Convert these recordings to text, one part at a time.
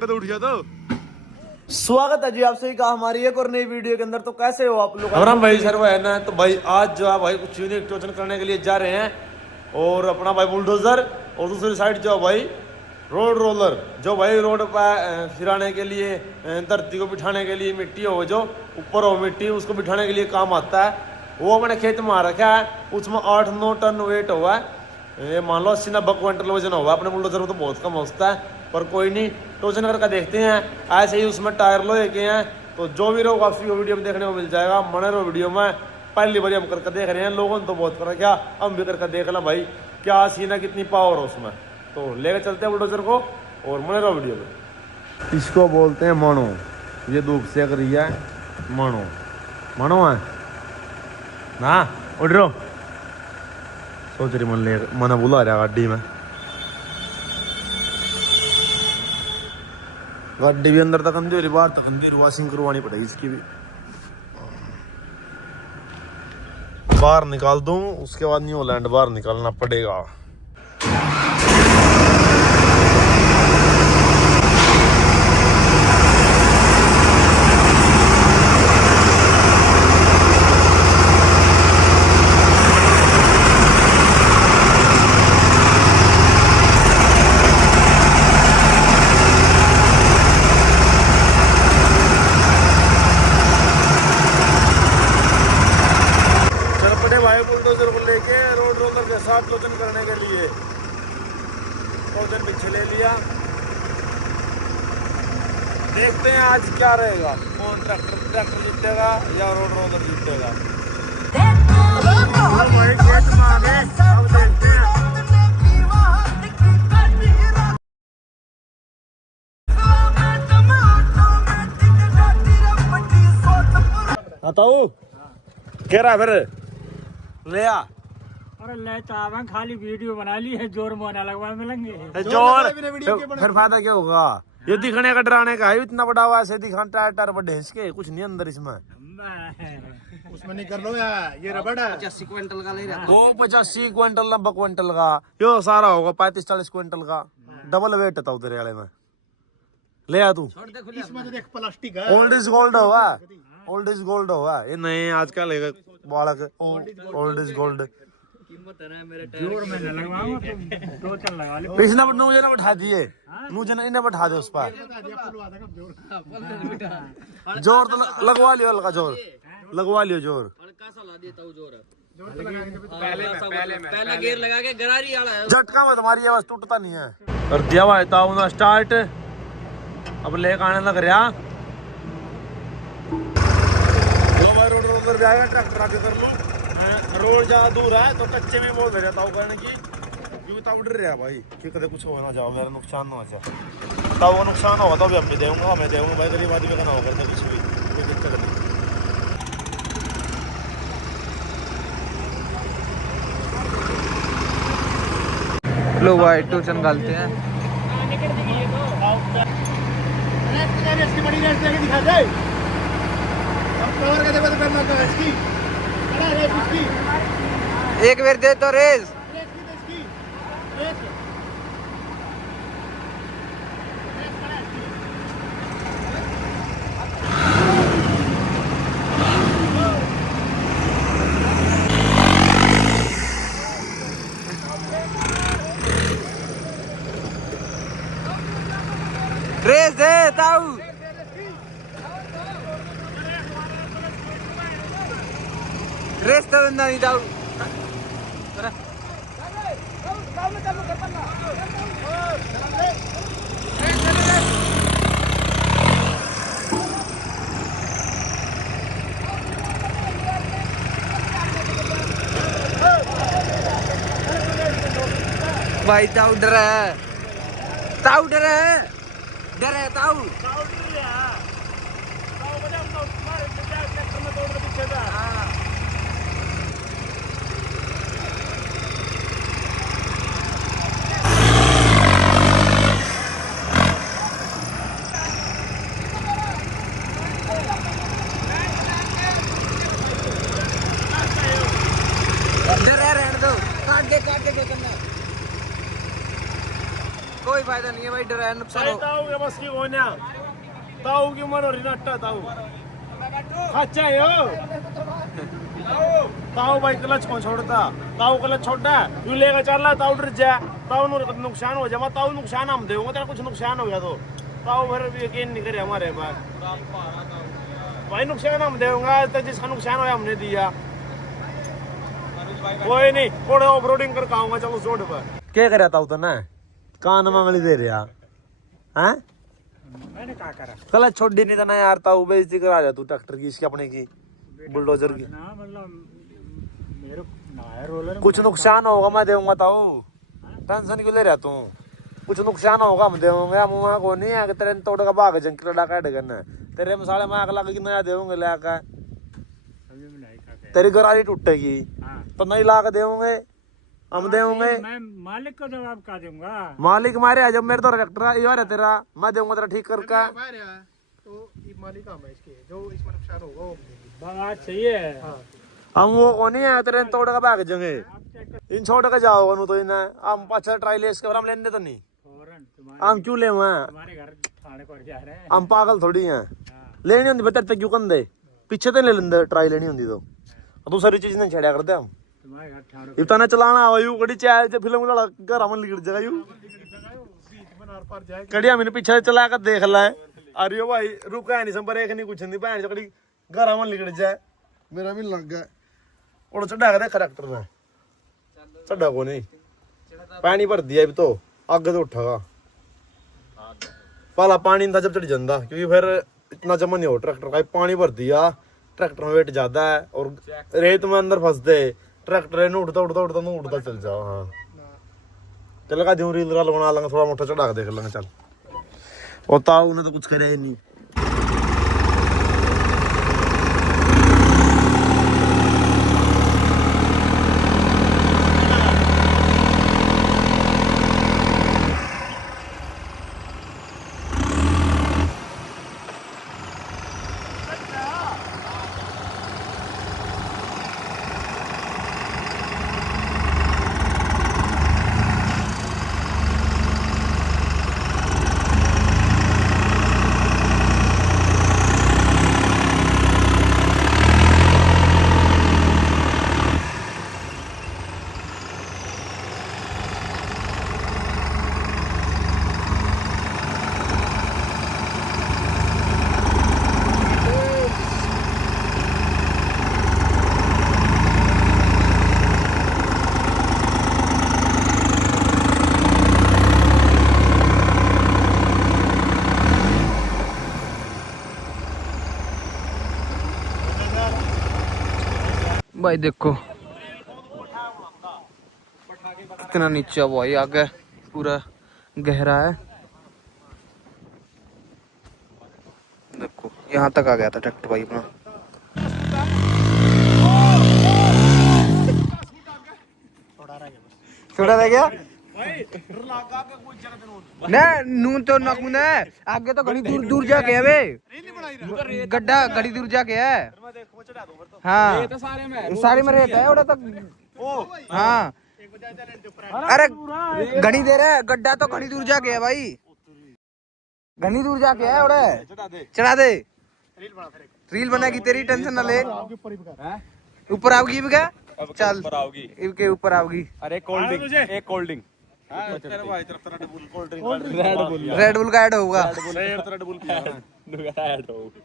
भाग तो उठ गया तो। स्वागत है जी आप सभी का हमारी एक और नई वीडियो के अंदर। तो कैसे हो आप लोग? हम भाई सर्व है ना, तो भाई आज जो है भाई कुछ यूनिक टोचन करने के लिए जा रहे हैं। और अपना भाई बुलडोजर और दूसरी साइड जो भाई रोड रोलर, जो भाई रोड पर फिराने के लिए, धरती को बिठाने के लिए, मिट्टी हो जो ऊपर हो मिट्टी उसको बिठाने के लिए काम आता है। वो अपने खेत में आ रखा है, उसमें 8-9 टन वेट हुआ है। ये मान लो 80-90 क्विंटल वजन होगा। अपने बुलडोजर में तो बहुत कम होता है, पर कोई नहीं, टोचन करके देखते हैं। ऐसे ही उसमें टायर लोहे के हैं, तो जो भी रहो आपसी वीडियो में देखने को मिल जाएगा। मने रहो वीडियो में, पहली बार हम करके देख रहे हैं, लोगों ने तो बहुत कर रखा, हम भी करके देख ला भाई क्या सीन है, कितनी पावर है उसमें। तो लेकर चलते हैं बुलडोजर को और मने रहो वीडियो में। इसको बोलते हैं मनो। ये धूप सेक रही है, मनो मनो है ना। उठ रहो, सोच रही मन ले मना बुला रहा गाड़ी में। गाड़ी भी अंदर तक अंधेरी, बाहर तक अंधेरी, वॉशिंग करवानी पड़ेगी इसकी भी। बाहर निकाल दूं, उसके बाद न्यूलैंड बाहर निकालना पड़ेगा। बुलडोजर को लेके रोड रोलर के साथ टोचन करने के लिए टोचन पीछे ले लिया। देखते हैं आज क्या रहेगा, कौन ट्रैक्टर जीतेगा या रोड रोलर जीतेगा। अब देखते हैं। बताओ कह रहा है फिर ले आ। अरे ले चावा खाली वीडियो बना ली है, जोर मोना लगवा मिलेंगे जोर फिर फायदा क्या होगा? ये दिखने का डराने का है, इतना बड़ा हुआ ऐसे दिखा टायर टायर बड़े इसके, कुछ नहीं अंदर इसमें। उसमें नहीं कर लो यार, ये रबड़ है। 85 क्विंटल का ले रहा वो 85 क्विंटल 90 क्विंटल का, यो सारा होगा 35-40 क्विंटल का। डबल वेट था उधर वाले में। ले आ तू। इसमें तो देख प्लास्टिक है। ओल्ड इज गोल्ड होगा, ओल्ड इज गोल्ड होगा। ये नहीं आजकल है बालक, ओल्ड इज गोल्ड। जोर में न लगवाऊंगा, तुम टोचन लगा ले। पिछला मुझे ना बैठा दिए, मुझे ना इन्हें बैठा दे उस पर। जोर तो लगवा लियो, हल्का जोर लगवा लियो, जोर पहला गियर लगा के गरारी आला है। झटका में तुम्हारी आवाज टूटता नहीं है। कर दिया हुआ था उन्हें स्टार्ट, अब लेकर आने लग रहा। रोड रोलर भी आएगा, ट्रैक्टर आगे कर लो। रोड ज्यादा दूर है तो कच्चे में बोल रहा था करने की, क्योंकि तब डर रहा भाई कि कदे कुछ हो ना जाओ, मेरा नुकसान ना हो जाए। तब वो नुकसान होगा तो भी अपने देऊंगा, मैं देऊंगा भाई, गरीब आदमी का ना होगा कुछ भी, कोई दिक्कत नहीं। लो भाई टोचन डालते हैं। इसकी बड़ी रेस लेके दिखा दे। अब कवर का देखो तो करना तो इसकी बड़ा रेस इसकी। एक बार दे तो रेस। रेस की तो इसकी रेस रेस दे ताऊ। रेस तो बंदा नहीं ताऊ। भाई ताऊ डर है, ताऊ डर है, डर है ताऊ। कोई फायदा नहीं है भाई, डर है नुकसान हो। ताऊ के बस की कोन्या, ताऊ की उम्र हो रही नट्टा ताऊ अच्छा है यो ताऊ भाई क्लच कौन छोड़ता, ताऊ क्लच छोड़ता है यू लेकर चल रहा, ताऊ डर जा, ताऊ नुकसान हो जाए, ताऊ नुकसान हम देंगे, तेरा कुछ नुकसान हो गया तो ताऊ फिर भी यकीन नहीं करे हमारे पास भाई, नुकसान हम देंगे तो जिसका नुकसान हो हमने दिया, कोई नहीं थोड़ा ऑफ रोडिंग कर आऊंगा, चलो रोड पर क्या कर ताऊ तो ना कान मंगली दे रहा हैं, मैंने क्या करा क्लच छोड़ दी नहीं था ना यार, ताऊ बेइज्जती करा जा तू ट्रैक्टर की इसकी अपने की बुलडोजर की, ना मतलब मेरे ना है रोलर में कुछ नुकसान होगा मैं देऊंगा ताऊ, टेंशन क्यों ले रहा तू, कुछ नुकसान होगा हम देंगे, मुँह को नहीं है कि तेरे तोड़ का भाग जंक लड़ा काट करना, तेरे मसाले में आग लगा कि नया देंगे लाकर, अभी मैं नहीं क्या तेरी गरारी टूटेगी हाँ तो नहीं ला के देंगे, हम देंगे मैं मालिक को जवाब का दूंगा। मालिक मारे जब मेरे तो ट्रैक्टर ये है तेरा, मैं देऊंगा तेरा ठीक करके, तो ये मालिक काम है इसके, जो इसमें नुकसान होगा वो बात सही है। हम वो को नहीं है तेरे तोड़ का भाग जंगे, इन छोड़ के जाओगे नु तो इन्हें हम पाछा ट्राई ले इसके हम लेने तो नहीं, फौरन हम क्यों ले तुम्हारे घर थाने पर जा रहे हैं। हम पागल थोड़ी हैं, हाँ। लेनी होंगी बेहतर तो क्यों कंदे पीछे तो ले लेंदे, ट्राई लेनी होंगी तो तू सारी चीज नहीं छेड़ा करते हम, तुम्हारे घर थाने इतना चलाना आवा यू कड़ी चाय से फिल्म लड़ा घर हम लिख जाएगा यू कड़ी हम पीछे चला कर देख ला है, अरे भाई रुका है नहीं संपर एक नहीं कुछ नहीं भैन कड़ी घर हम लिख जाए, मेरा भी लग गया और चढ़ा के करेक्टर ने चढ़ा को नहीं पानी भर दिया अभी तो आगे तो उठागा पाला पानी था जब चढ़ जाता, क्योंकि फिर इतना जमा नहीं हो ट्रैक्टर का, पानी भर दिया ट्रैक्टर में वेट ज्यादा है और रेत में अंदर फंस दे ट्रैक्टर उड़ता उड़ता उड़ता नहीं उड़ता चल जाओ। हाँ चल का रील बना लेंगे, थोड़ा मोटा चढ़ा के देख लेंगे चल, और ताऊ ने तो कुछ करे नहीं। भाई देखो कितना नीचे भाई, आगे पूरा गहरा है, देखो यहाँ तक आ गया था ट्रैक्टर भाई अपना। थोड़ा रह गया ना नून तो नकून है, आगे तो घड़ी दूर दूर जाके है बे, गड्ढा घड़ी दूर जाके है। हाँ सारे में रहता है उड़ा तक। हाँ अरे घनी देर है, गड्ढा तो घनी दूर जाके है भाई, घनी दूर जाके है उड़े, चढ़ा दे रील बनाएगी तेरी, टेंशन ना ले। ऊपर आओगी भी क्या, चल इनके ऊपर आओगी। अरे कोल्ड ड्रिंक, एक कोल्ड ड्रिंक रेड बुल का ऐड होगा,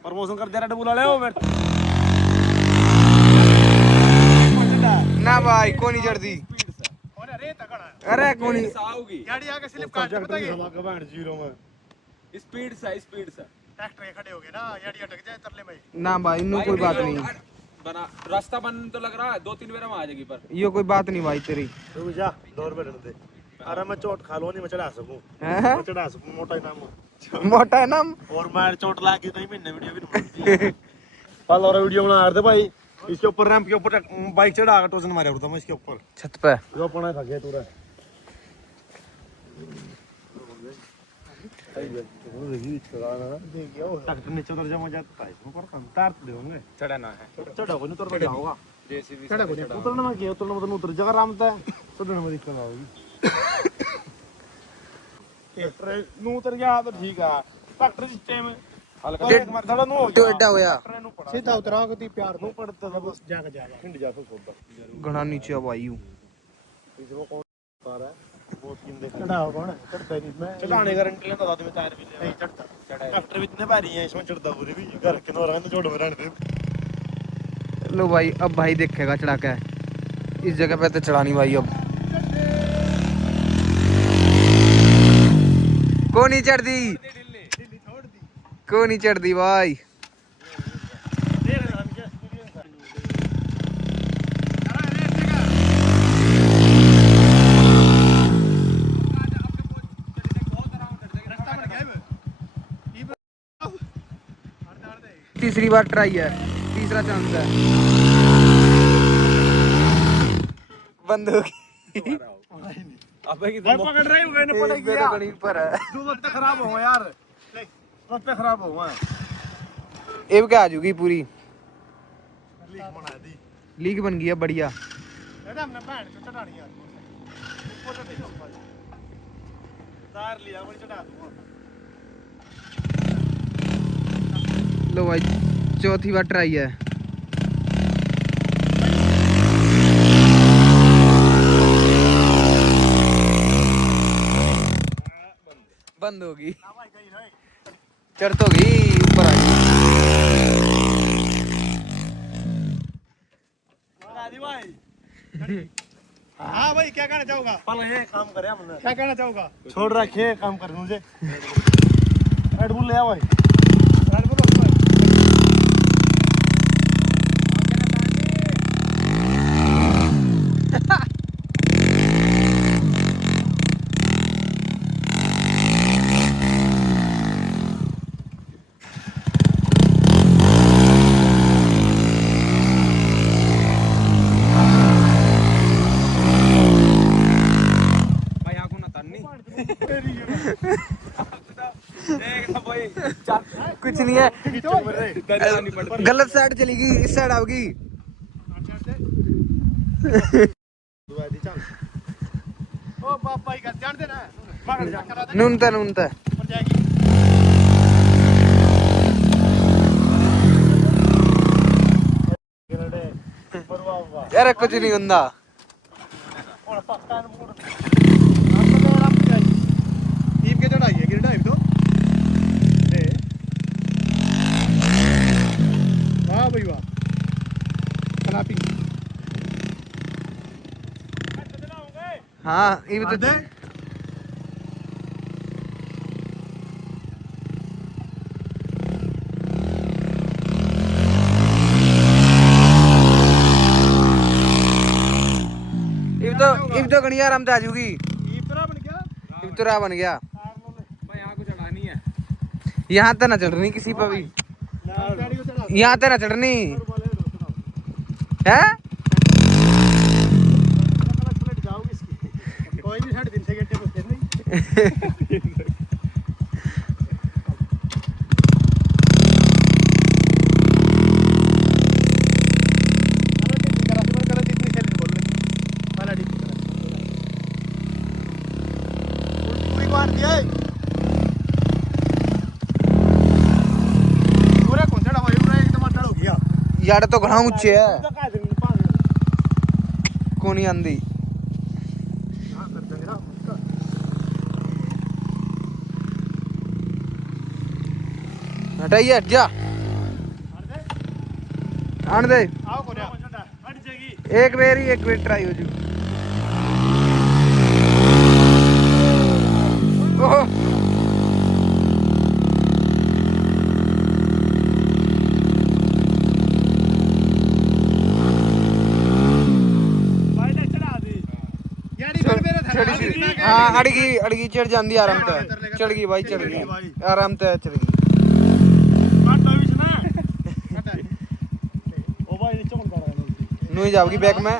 प्रमोशन कर दे रेड बुल वाले हो ना भाई को नहीं चढ़ती, अरे को नहीं गाड़ी आके स्लिप काट बताइए, जीरो में स्पीड से ट्रैक्टर खड़े हो गए ना, गाड़ी अटक जाए तरले में ना भाई, इन्हों कोई बात नहीं, बना रास्ता बन तो लग रहा है, 2-3 बार में आ जाएगी पर ये कोई बात नहीं भाई तेरी। रुक जा दौड़ पे डर दे, अरे मैं चोट खा लो नहीं मैं चढ़ा सकूं, मैं चढ़ा सकूं, मोटा नाम मोटा है ना, और मैं चोट ला के नहीं महीने वीडियो भी नहीं कल और वीडियो बना रहे थे भाई, इसके ऊपर रैंप के ऊपर बाइक चढ़ा के टोजन मारे होता मैं इसके ऊपर छत पे जो पड़ा था गया पूरा ट्रैक्टर नीचे उतर जा मजा आता है इसमें, पर हम तार दे होंगे चढ़ना है, चढ़ा को नहीं उतर के जाऊंगा, जेसीबी चढ़ा को नहीं उतरना में क्या उतरना मतलब उतर जगह रामता है, चढ़ने में दिक्कत आओगी। ट्रैक्टर ਨੂੰ ਉਤਰ ਗਿਆ ਤਾਂ ਠੀਕ ਆ ਟਰੈਕਟਰ ਸਿਸਟਮ ਹਲਕਾ ਟੇ- ਮਾਰ ਥੋੜਾ ਨੂੰ ਹੋ ਟੇਢਾ ਹੋਇਆ ਸਿੱਧਾ ਉਤਰਾ ਕੇ ਤੀ ਪਿਆਰ ਨੂੰ ਪੜਦਾ ਬਸ ਜਾ ਕੇ ਜਾਗਾ ਹਿੰਡ ਜਾ ਸੋਦਾ घना नीचे अब आई हूँ इसमें कौन कार है बहुत किंदे चढ़ाओ कौन चढ़ता नहीं मैं चढ़ाने गारंटी लेता था मैं टायर भी नहीं चढ़ता ट्रैक्टर भी इतने भारी है इसमें चढ़ता पूरे भी घर के नौरा में छोड़ में रहने दे लो भाई अब भाई देखेगा चढ़ा के इस जगह पे तो चढ़ानी भाई अब को नहीं चढ़ती को नहीं चढ़ती भाई तीसरी बार ट्राई है तीसरा चांस है बंद हो गई अबे की भाई पकड़ रहे हो ने पड़ गया कहीं पर है दो वक्त खराब हो यार ले वक्त खराब हो ये भी क्या आ जाएगी पूरी लीक बना दी लीक बन गई है बढ़िया ਇਹਦਾ हमने भैन से चढ़ानी यार ऊपर से देखो तार लिया मैं चढ़ा दूंगा लो भाई चौथी बार ट्राई है बंद होगी चढ़ तो गई ऊपर आ गई बना दी भाई हाँ भाई क्या कहना चाहोगा पहले ये काम करे हमने क्या कहना चाहोगा छोड़ रखे काम कर मुझे रेड बुल ले आओ भाई रेड बुल कुछ नहीं है गलत साइड चलेगी इस साइड आओगी ओ पापा ही कर जान देना पकड़ जा करा दे नूनता ऊपर जाएगी यार कुछ नहीं होता और पक्का मूड हम तो आराम से जाएगी टीम के चढ़ाई है गिरडा तो ले वाह भाई वाह क्लैपिंग हाँ ये भी तो ये तो घनी आराम से आ जाऊगी इतना बन गया ये तो राह बन गया भाई यहाँ को चढ़ानी है यहाँ तो ना चढ़नी किसी पर भी गाड़ी को चढ़ा यहाँ तो ना चढ़नी है जाओगी इसकी कोई भी साढ़े 3 घंटे में नहीं यार तो घना ऊंचे है को नहीं आंदी हटाइए हट जा आने दे एक बेर ट्राई हो जू ओह हाँ अड़गी चढ़ जाती आराम से चढ़ गई भाई चढ़ गई आराम से चढ़ गई नू जाओगी बैग में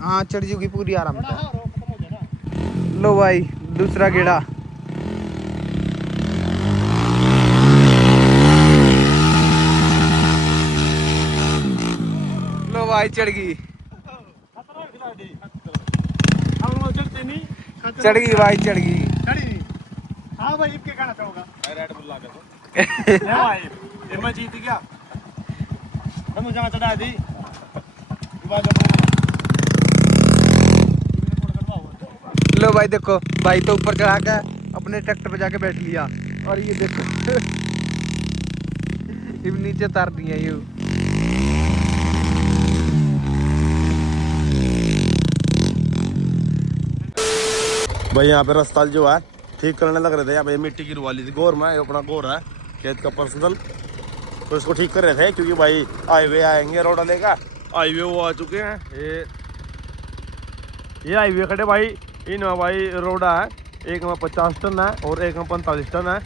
हाँ चढ़ जाऊगी पूरी आराम से लो भाई दूसरा गेड़ा लो भाई चढ़ गई चढ़ते नहीं चढ़ गई भाई, चढ़ गई। चढ़ी। हाँ भाई इनके खाना चाहोगा रेड बुल लागे तो भाई फिर मैं जीत गया। मैं मुझे चढ़ा दी लो भाई देखो, भाई तो ऊपर चढ़ा के अपने ट्रैक्टर पे जाके बैठ लिया, और ये देखो इब नीचे उतार दिया ये। भाई यहाँ पे रास्ता जो है ठीक करने लग रहे थे। यहाँ पे मिट्टी की रुवाली थी, गोर में अपना गोर है खेत का पर्सनल, तो इसको ठीक कर रहे थे क्योंकि भाई हाईवे आएंगे रोड लेगा। हाईवे वो आ चुके हैं, ये हाईवे खड़े भाई। इनमें भाई रोड है, एक में 50 टन है और एक में 45 टन है।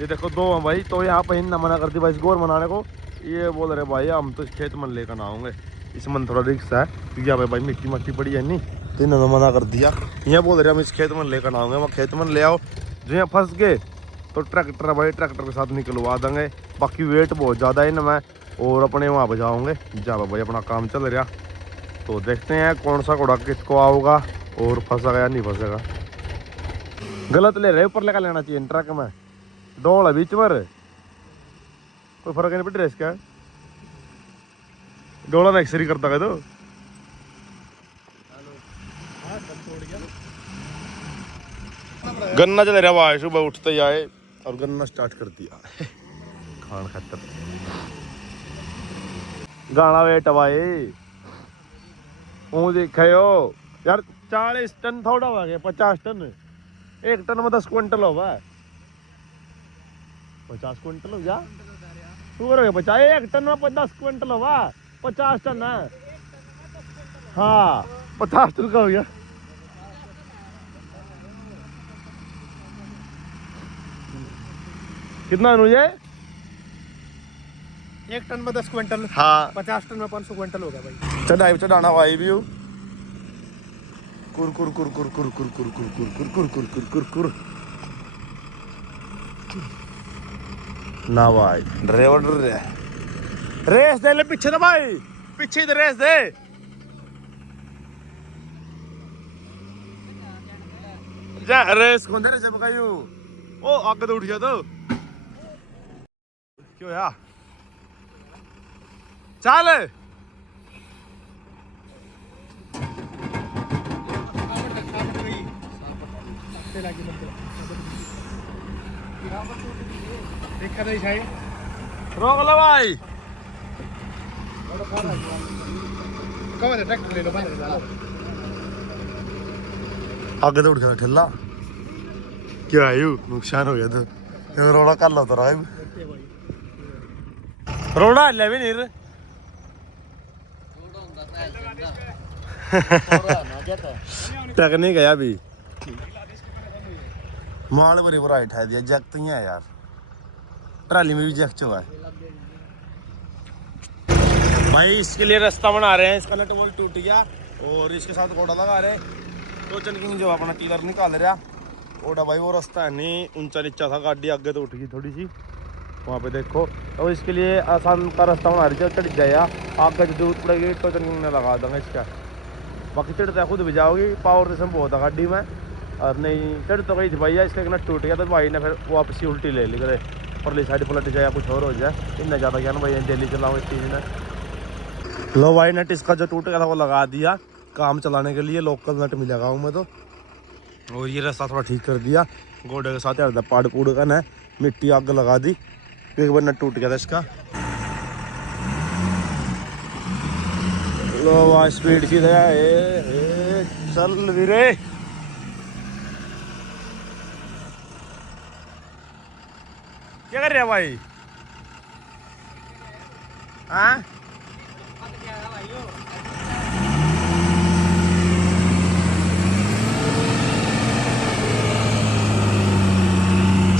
ये देखो दो हैं भाई। तो यहाँ पे इन मना कर दी भाई इस गोर मनाने को। ये बोल रहे भाई हम तो खेत मन लेकर ना आऊँगे, इसमें थोड़ा रिक्स है क्योंकि यहाँ पे भाई मिट्टी मट्टी पड़ी है नहीं, तो इन्होंने मना कर दिया। यहाँ बोल रहे हम इस खेत में लेकर आऊँगे, वहाँ खेत में ले आओ, जो यहाँ फंस गए तो ट्रैक्टर भाई ट्रैक्टर के साथ निकलवा देंगे। बाकी वेट बहुत ज़्यादा है इनमें, और अपने वहाँ बजाओगे जहाँ भाई अपना काम चल रहा। तो देखते हैं कौन सा घोड़ा किसको आओगा और फंसेगा या नहीं फंसेगा। गलत ले रहे, ऊपर लेकर लेना चाहिए ट्रक में, डोल है बीच में, कोई फर्क नहीं पड़ रहा इसका। डोला में एक्सरी करता है तो गन्ना चल रहा भाई, सुबह उठते जाए और गन्ना स्टार्ट कर दिया खान खातर। गाना वेट भाई वो देखे हो यार, 40 टन थोड़ा हो गया, 50 टन। एक टन में 10 क्विंटल होगा, 50 क्विंटल हो जा तू 50, एक टन में 10 क्विंटल होगा, 50 टन है। हाँ 50 टन का हो गया। कितना अनुजय? एक टन में 10 क्विंटल। हाँ 50 टन में 500 क्विंटल होगा भाई। चढ़ाई चढ़ाना भाई भी कुर कुर कुर कुर कुर कुर कुर कुर कुर कुर कुर कुर कुर कुर कुर ना भाई। ड्राइवर डर रहा है, रेस दे ले पीछे ना भाई, पीछे इधर रेस दे। जा रेस कौन दे रहे जब कायू ओ आगे तो उठ गया तो क्यों यार चल देखा नहीं शायद रोक लो भाई। कब है ट्रैक्टर ले लो भाई। आगे तो उठ गया ठेला, क्या है यू नुकसान हो गया तो रोड़ा कर लो तो रोड़ा ले भी नहीं रे टेक्निक है अभी माल भरे भरा उठा दिया, जैक तो है यार, ट्राली में भी जैक चुका है भाई। इसके लिए रास्ता बना रहे हैं, इसका नट बोल्ट टूट गया और इसके साथ घोड़ा लगा रहे तो चनकिंग जो अपना टीलर निकाल रहा ओडा भाई। वो रास्ता है नहीं, ऊंचा नीचा था, गाड़ी आगे तो उठ गई थोड़ी सी वहाँ पे देखो। तो इसके लिए आसान का रास्ता बना रही है, चढ़ जाएगा आगे जो जरूरत पड़ेगी तो चनकिंग ने लगा दूंगा इसका। बाकी चढ़ता खुद भी जाओगी, पावर से बहुत है गाड़ी में, और नहीं चढ़ तो गई थी भैया, इसका नट टूट गया तो भाई ने फिर वापसी उल्टी ले ली करे, परली साइड पलट जाए या कुछ और हो जाए। इतना ज़्यादा क्या ना भैया डेली चलाओ इस चीज़ ने। लो भाई नट इसका जो टूट गया था वो लगा दिया काम चलाने के लिए, लोकल नट मिलेगा हूँ तो। और ये रास्ता थोड़ा ठीक कर दिया, घोड़े के साथ यार पाड़ पूड़ का न मिट्टी आग लगा दी, एक बार नट टूट गया था इसका। लो भाई स्पीड की दया चल वीरे। क्या कर रहे हैं भाई? हाँ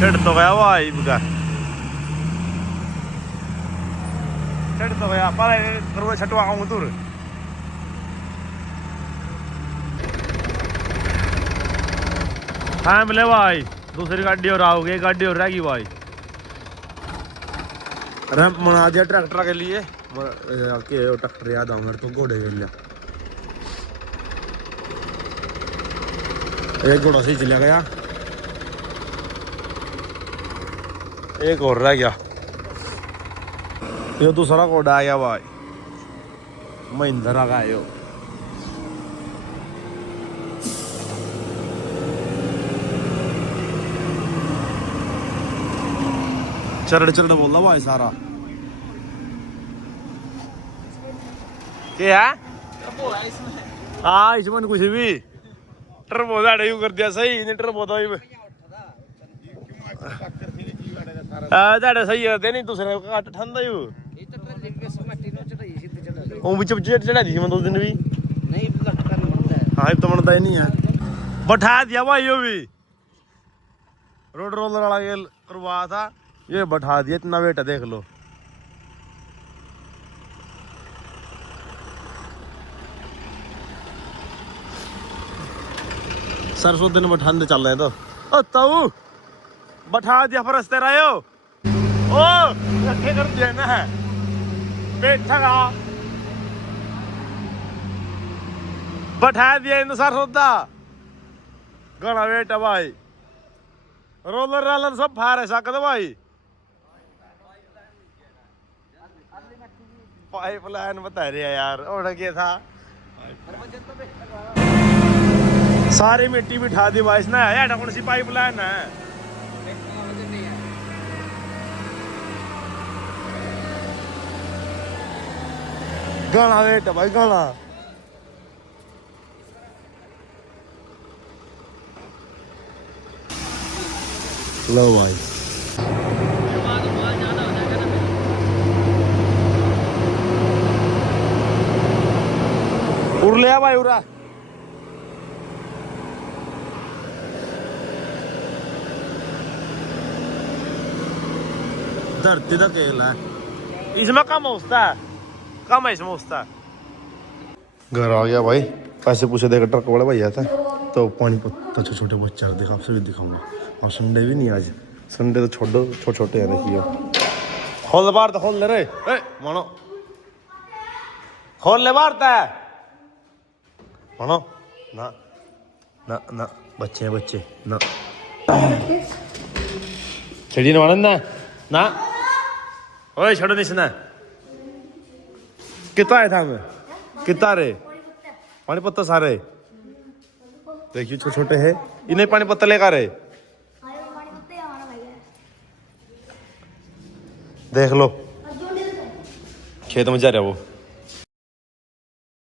चढ़ तो गया भाई बुका, चढ़ तो गया पर छटवाऊंगा दूर। हाँ मिले भाई, दूसरी गाड़ी और आओगे, गाड़ी और रहेगी भाई। रैंप बना दिया ट्रैक्टर के लिए, ट्रैक्टर याद आऊंगा तो घोड़े के लिए। एक घोड़ा से ही चला गया, एक और रह गया। ये दूसरा घोड़ा आ गया भाई, महिंद्रा का है यो। चरड़ चरड़ बोल रहा भाई सारा। क्या है? हाँ इसमें कुछ भी टर्बो दाड़े यू कर दिया सही, नहीं टर्बो तो दाड़े सही करते नहीं, दूसरे को काट ठंडा यू वो बिच चढ़ा दी मैं 2 दिन भी नहीं। हाँ तो बनता ही नहीं है, बैठा दिया भाई यो भी, रोड रोलर वाला गेल करवा था, ये बैठा दिया, इतना वेट है देख लो। सरसों दिन बैठाने चल रहे तो ताऊ बैठा दिया पर रस्ते रहे हो ओ रखे कर दिया ना है बैठा का बैठा दिया इन सरसों दा घना वेट है भाई, रोलर रालर सब फायर है सकते भाई। पाइपलाइन बता रहे हैं यार, और क्या था सारी मिट्टी बिठा दी भाई इसने, है कौन सी पाइपलाइन है। गाना वेट है भाई गाना। लो भाई उड़ लिया भाई उड़ा। धरती का केल है, इसमें कम होता है, कम है इसमें होता है। घर आ गया भाई, पैसे पूछे देकर ट्रक वाला भाई आता है तो पानी पत्ता छोटे छोटे बच्चे देखा, आपसे भी दिखाऊंगा। और संडे भी नहीं, आज संडे तो छोड़ो, छोटे छोटे हैं देखिए। खोल बार तो खोल ले रे मानो, खोल ले बार है मानो ना ना ना, बच्चे हैं बच्चे ना, छड़ी ना ना ना ओए छोड़ो नहीं सुना। कितना है था मैं कितना रे पानी पत्ता सारे देखिए छोटे छोटे है, इन्हें पानी पत्ता लेकर रे देख लो, खेत में जा रहा वो।